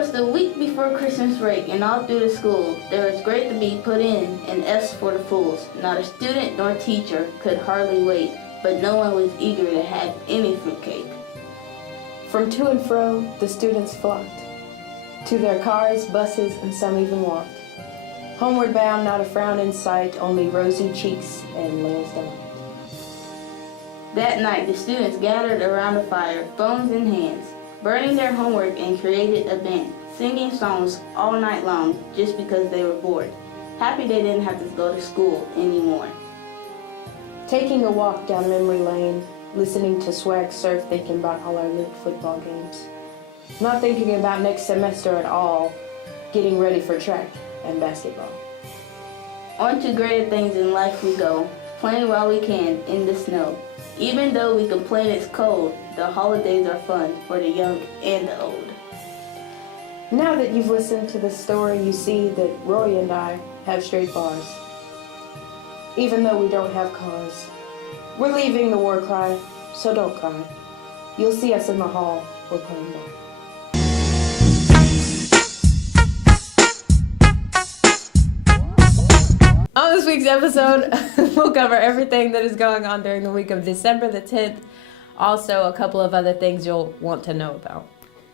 was the week before Christmas break, and all through the school, there was great to be put in an S for the fools. Not a student nor teacher could hardly wait, but no one was eager to have any fruitcake. From to and fro, the students flocked, to their cars, buses, and some even walked. Homeward bound, not a frown in sight, only rosy cheeks and Leah's delight. That night, the students gathered around the fire, phones in hands, burning their homework, and created a band, singing songs all night long just because they were bored. Happy they didn't have to go to school anymore. Taking a walk down memory lane, listening to swag surf, thinking about all our lit football games. Not thinking about next semester at all, getting ready for track and basketball. On to greater things in life we go, playing while we can in the snow. Even though we complain it's cold, the holidays are fun for the young and the old. Now that you've listened to the story, you see that Roy and I have straight bars. Even though we don't have cars. We're leaving the war cry, so don't cry. You'll see us in the hall, we're playing ball. On this week's episode, we'll cover everything that is going on during the week of December the 10th. Also, a couple of other things you'll want to know about.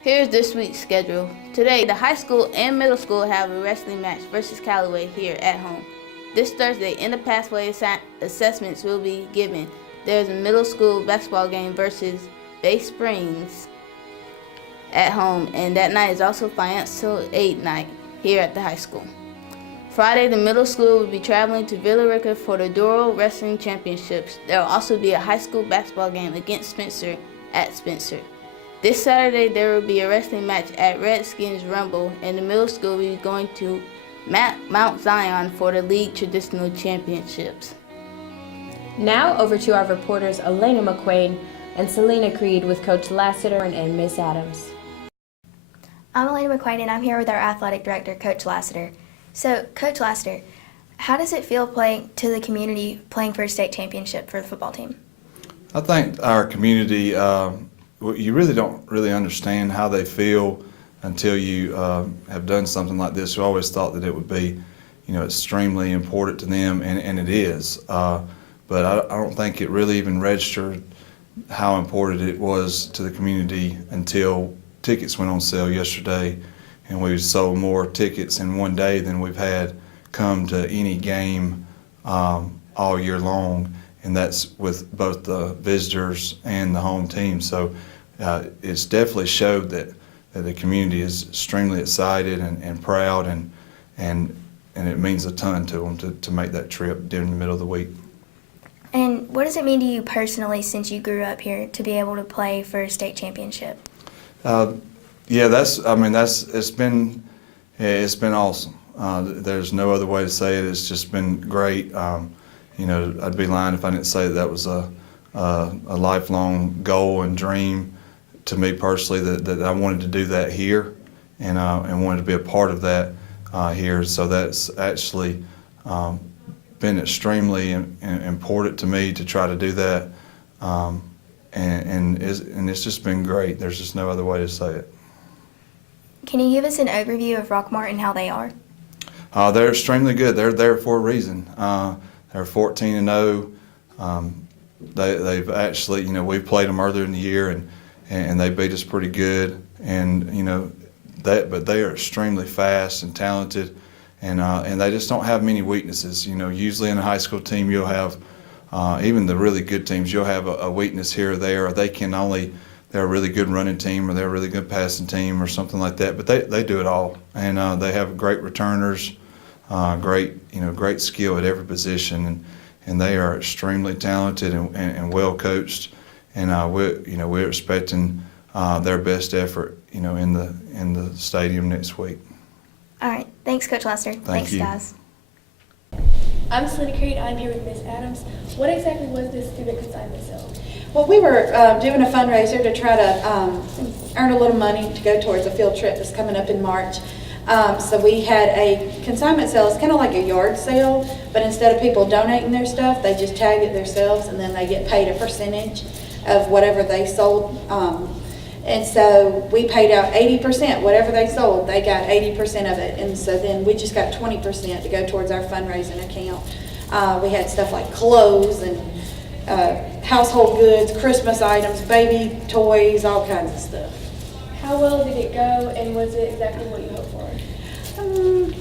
Here's this week's schedule. Today, the high school and middle school have a wrestling match versus Callaway here at home. This Thursday, in the pathway assessments will be given. There's a middle school basketball game versus Bay Springs at home, and that night is also financial aid night here at the high school. Friday, the middle school will be traveling to Villa Rica for the Doro Wrestling Championships. There will also be a high school basketball game against Spencer at Spencer. This Saturday, there will be a wrestling match at Redskins Rumble, and the middle school will be going to Mount Zion for the League Traditional Championships. Now over to our reporters Elena McQuaid and Selena Creed with Coach Lassiter and Miss Adams. I'm Elena McQuaid, and I'm here with our athletic director, Coach Lassiter. So, Coach Lassiter, how does it feel playing to the community, playing for a state championship for the football team? I think our community, you really don't really understand how they feel until you have done something like this. We always thought that it would be, extremely important to them, and it is. But I don't think it really even registered how important it was to the community until tickets went on sale yesterday, and we sold more tickets in one day than we've had come to any game all year long, and that's with both the visitors and the home team. So it's definitely showed that the community is extremely excited and proud, and it means a ton to them to make that trip during the middle of the week. And what does it mean to you personally, since you grew up here, to be able to play for a state championship? It's been awesome. There's no other way to say it. It's just been great. I'd be lying if I didn't say that was a lifelong goal and dream to me personally, that I wanted to do that here, and wanted to be a part of that here. So that's actually been extremely important to me to try to do that, and it's just been great. There's just no other way to say it. Can you give us an overview of Rockmart and how they are? They're extremely good. They're there for a reason. They're 14-0. They've actually, we've played them earlier in the year, and they beat us pretty good. And but they are extremely fast and talented, and they just don't have many weaknesses. Usually in a high school team, you'll have even the really good teams. You'll have a weakness here or there, or they're a really good running team, or they're a really good passing team, or something like that. But they do it all, and they have great returners, great skill at every position, and they are extremely talented and well coached. And we're expecting their best effort, in the stadium next week. All right. Thanks, Coach Lassiter. Thank you. Guys. I'm Selena Creed. I'm here with Miss Adams. What exactly was this student consignment sale? Well, we were doing a fundraiser to try to earn a little money to go towards a field trip that's coming up in March. So we had a consignment sale. It's kind of like a yard sale, but instead of people donating their stuff, they just tag it themselves, and then they get paid a percentage of whatever they sold. And so we paid out 80%, whatever they sold, they got 80% of it. And so then we just got 20% to go towards our fundraising account. We had stuff like clothes and household goods, Christmas items, baby toys, all kinds of stuff. How well did it go, and was it exactly what you hoped for?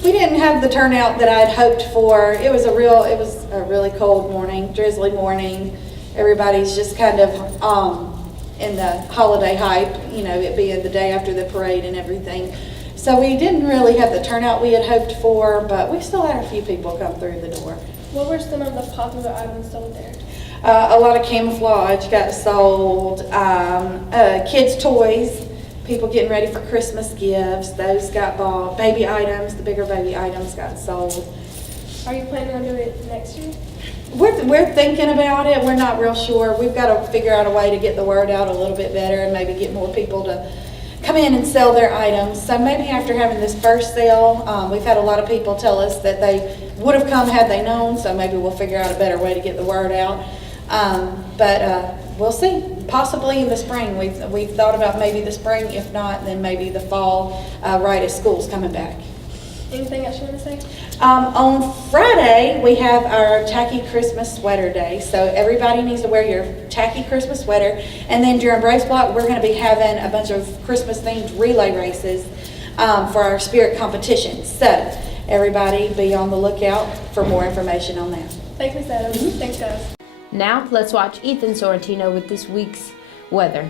We didn't have the turnout that I'd hoped for. It was a really cold morning, drizzly morning. Everybody's just kind of in the holiday hype, you know, it being the day after the parade and everything. So we didn't really have the turnout we had hoped for, but we still had a few people come through the door. What were some of the popular items sold there? A lot of camouflage got sold, kids' toys, people getting ready for Christmas gifts, those got bought. Baby items, the bigger baby items got sold. Are you planning on doing it next year? We're thinking about it. We're not real sure. We've got to figure out a way to get the word out a little bit better and maybe get more people to come in and sell their items. So maybe after having this first sale, we've had a lot of people tell us that they would have come had they known, so maybe we'll figure out a better way to get the word out. But we'll see. Possibly in the spring. We've thought about maybe the spring. If not, then maybe the fall, right as school's coming back. Anything else you want to say? On Friday, we have our tacky Christmas sweater day. So everybody needs to wear your tacky Christmas sweater. And then during Brace Block, we're going to be having a bunch of Christmas-themed relay races for our spirit competition. So everybody be on the lookout for more information on that. Thanks, Ms. Adams. Thanks, guys. Now let's watch Ethan Sorrentino with this week's weather.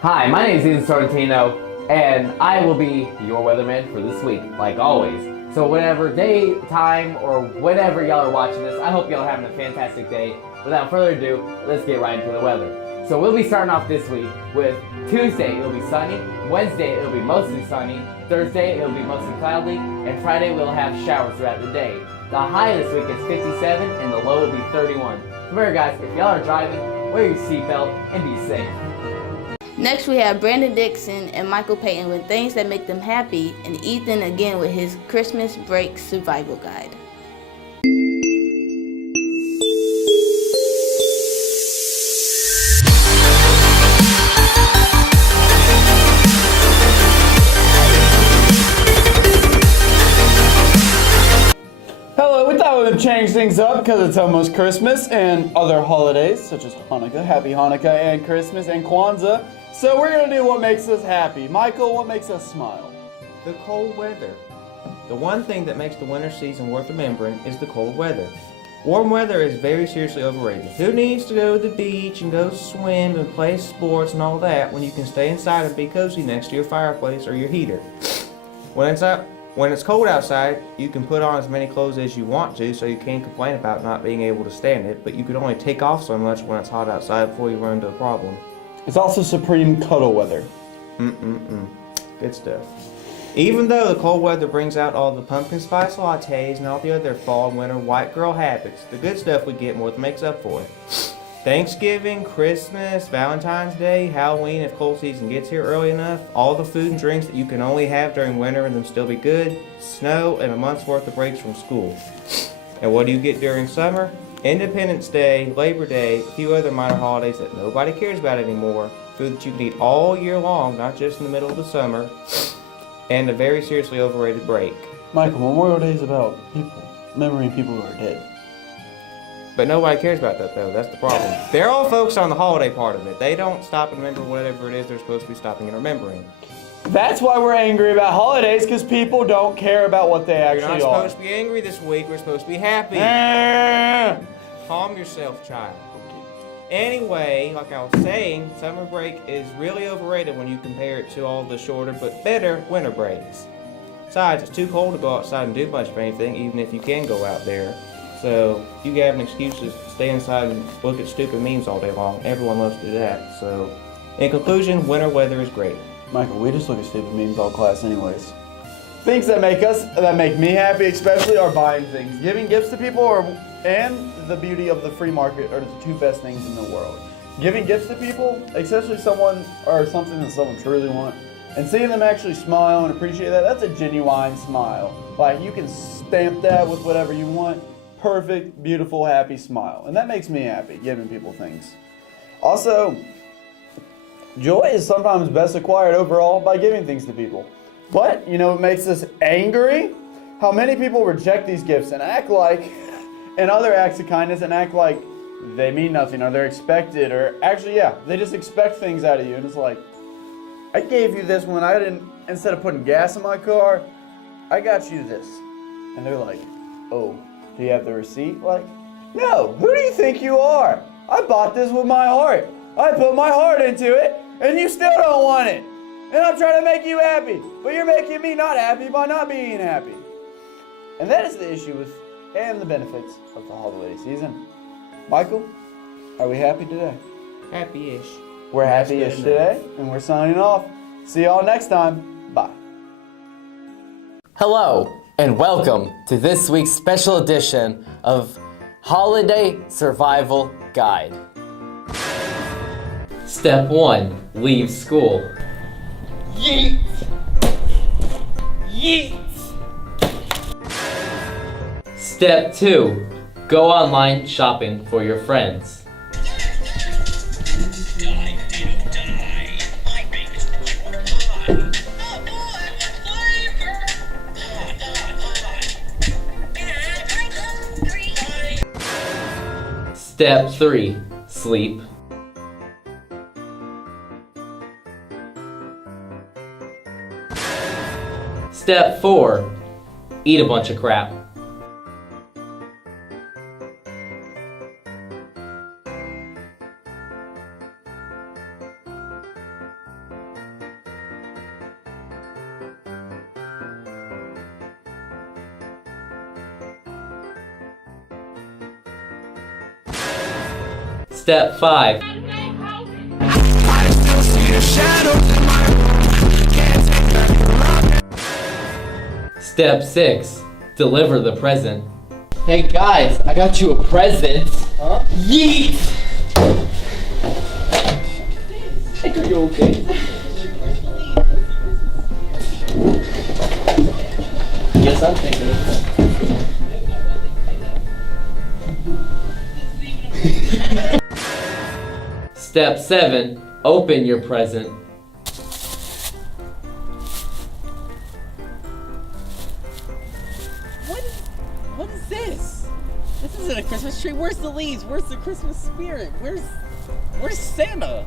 Hi, my name is Ethan Sorrentino, and I will be your weatherman for this week, like always. So whatever day, time, or whenever y'all are watching this, I hope y'all are having a fantastic day. Without further ado, let's get right into the weather. So we'll be starting off this week with Tuesday, it'll be sunny. Wednesday, it'll be mostly sunny. Thursday, it'll be mostly cloudy. And Friday, we'll have showers throughout the day. The high this week is 57, and the low will be 31. Remember guys, if y'all are driving, wear your seatbelt and be safe. Next, we have Brandon Dixon and Michael Payton with things that make them happy, and Ethan again with his Christmas break survival guide. Hello, we thought we would change things up because it's almost Christmas and other holidays such as Hanukkah, Happy Hanukkah, and Christmas and Kwanzaa. So we're going to do what makes us happy. Michael, what makes us smile? The cold weather. The one thing that makes the winter season worth remembering is the cold weather. Warm weather is very seriously overrated. Who needs to go to the beach and go swim and play sports and all that when you can stay inside and be cozy next to your fireplace or your heater? When it's cold outside, you can put on as many clothes as you want to, so you can't complain about not being able to stand it, but you can only take off so much when it's hot outside before you run into a problem. It's also supreme cuddle weather. Good stuff. Even though the cold weather brings out all the pumpkin spice lattes and all the other fall and winter white girl habits, the good stuff we get more than makes up for it. Thanksgiving, Christmas, Valentine's Day, Halloween if cold season gets here early enough, all the food and drinks that you can only have during winter and them still be good, snow, and a month's worth of breaks from school. And what do you get during summer? Independence Day, Labor Day, a few other minor holidays that nobody cares about anymore, food that you can eat all year long, not just in the middle of the summer, and a very seriously overrated break. Michael, Memorial Day is about people, remembering people who are dead. But nobody cares about that though, that's the problem. They're all focused on the holiday part of it. They don't stop and remember whatever it is they're supposed to be stopping and remembering. That's why we're angry about holidays, because people don't care about what they actually You're not are. supposed to be angry this week, we're supposed to be happy. Calm yourself, child. Anyway, like I was saying, summer break is really overrated when you compare it to all the shorter but better winter breaks. Besides, it's too cold to go outside and do much of anything, even if you can go out there. So, you have an excuse to stay inside and look at stupid memes all day long. Everyone loves to do that. So, in conclusion, winter weather is great. Michael, we just look at stupid memes all class anyways. Things that make me happy especially are buying things. Giving gifts to people and the beauty of the free market are the two best things in the world. Giving gifts to people, especially someone or something that someone truly wants, And seeing them actually smile and appreciate that, that's a genuine smile. Like, you can stamp that with whatever you want. Perfect, beautiful, happy smile. And that makes me happy, giving people things. Also, joy is sometimes best acquired overall by giving things to people. But, you know what makes us angry? How many people reject these gifts and act like, and other acts of kindness, and act like they mean nothing, or they're expected, or actually, yeah, they just expect things out of you. And it's like, I gave you this when I didn't, instead of putting gas in my car, I got you this. And they're like, oh, do you have the receipt? Like, no, who do you think you are? I bought this with my heart. I put my heart into it, and you still don't want it. And I'm trying to make you happy, but you're making me not happy by not being happy. And that is the issue with, and the benefits of the holiday season. Michael, are we happy today? Happy-ish. We're happy-ish today, and we're signing off. See y'all next time. Bye. Hello, and welcome to this week's special edition of Holiday Survival Guide. Step 1, leave school. Yeet! Yeet! Step 2, go online shopping for your friends. Step 3, sleep. Step 4, eat a bunch of crap. Step 5. Step 6. Deliver the present. Hey guys, I got you a present. Huh? Yeet! Hey, are you okay? Yes, I'm thinking of that. Step 7, open your present. What is this? This isn't a Christmas tree. Where's the leaves? Where's the Christmas spirit? Where's Santa?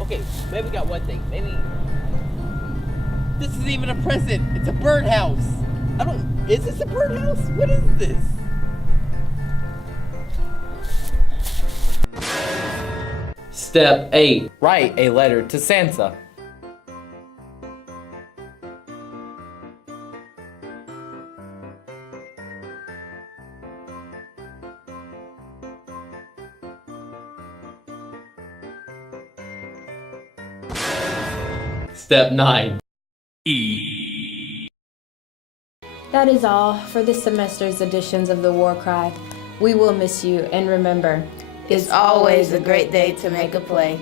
Okay, maybe we got one thing. Maybe this isn't even a present. It's a birdhouse. Is this a birdhouse? What is this? Step 8, write a letter to Santa. Step 9. That is all for this semester's editions of the War Cry. We will miss you, and remember, It's always a great day to make a play.